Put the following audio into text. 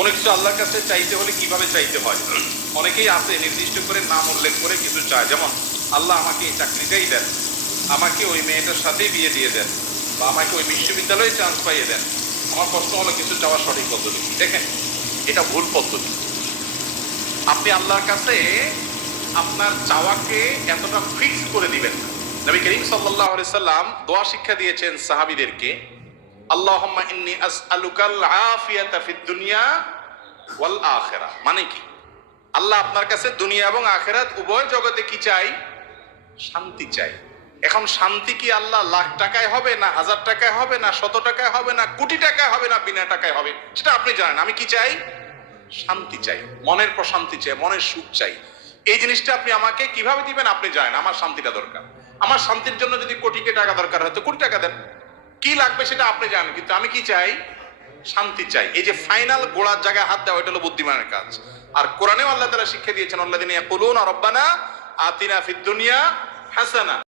কোনো কিছু আল্লাহর কাছে চাইতে হলে কিভাবে চাইতে হয়? অনেকেই আছে নির্দিষ্ট করে নাম উল্লেখ করে কিছু চায়, যেমন আল্লাহ আমাকে এই চাকরিটাই দেন, আমাকে ওই মেয়েটার সাথেই বিয়ে দিয়ে দেন, বা আমাকে ওই বিশ্ববিদ্যালয়ে চান্স পাইয়ে দেন। আমার প্রশ্ন হলো, কিছু চাওয়া সঠিক পদ্ধতি? দেখেন, এটা ভুল পদ্ধতি। আপনি আল্লাহর কাছে আপনার চাওয়াকে এতটা ফিক্স করে দিবেন না। নবী করিম সাল্লাল্লাহু আলাইহি সাল্লাম দোয়া শিক্ষা দিয়েছেন সাহাবীদেরকে, আল্লাহুম্মা ইন্নী আসআলুকাল আফিয়াতা ফিদ দুনিয়া ওয়াল আখিরাহ। মানে কি? আল্লাহ আপনার কাছে দুনিয়া এবং আখিরাত উভয় জগতে কি চাই? শান্তি চাই। এখন শান্তি কি আল্লাহ লাখ টাকায় হবে, না হাজার টাকায় হবে, না 100 টাকায় হবে, না কোটি টাকায় হবে, না বিনা টাকায় হবে, সেটা আপনি জানেন। আমি কি চাই? শান্তি চাই, মনের প্রশান্তি চাই, মনের সুখ চাই। এই জিনিসটা আপনি আমাকে কিভাবে দিবেন আপনি জানেন। আমার শান্তিটা দরকার। আমার শান্তির জন্য যদি কোটি টাকা দরকার হয় তো কোটি টাকা দেন, কি লাগবে সেটা আপনি জানেন। কিন্তু আমি কি চাই? শান্তি চাই। এই যে ফাইনাল গোড়ার জায়গায় হাত দেওয়া, এটা হলো বুদ্ধিমানের কাজ। আর কোরআনেও আল্লাহ তাআলা শিক্ষা দিয়েছেন, আল্লাযীনা ইয়াকুলুনা রাব্বানা আতিনা ফিদ দুনিয়া হাসানা